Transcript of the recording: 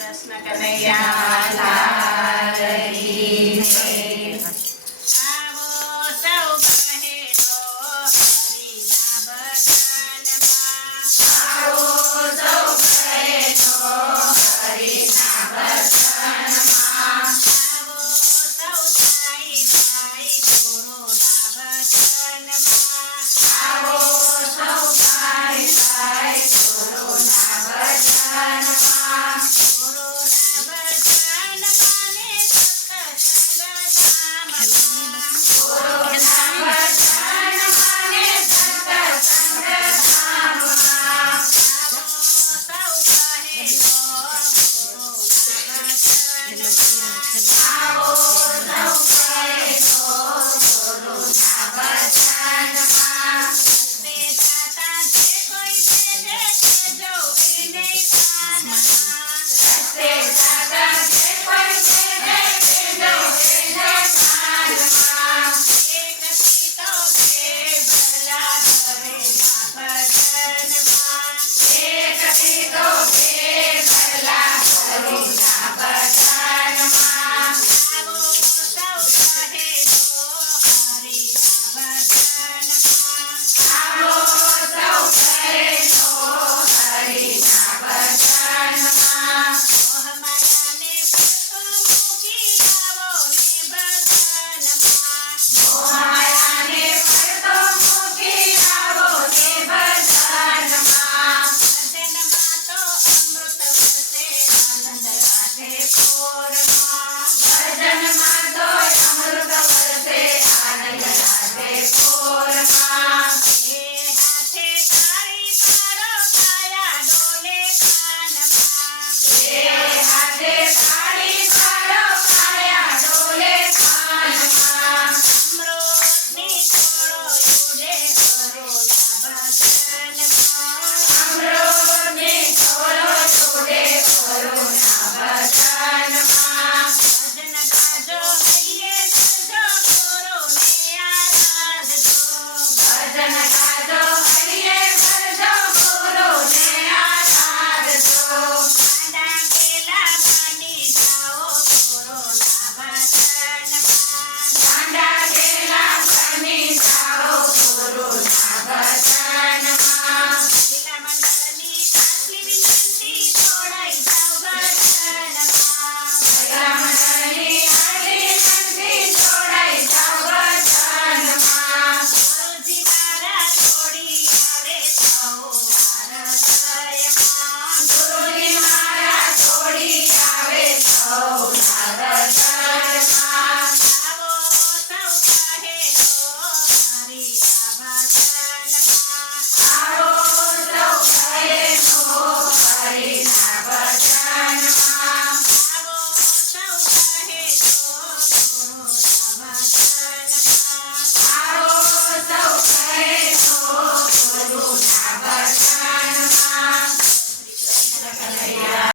Krishna a Lala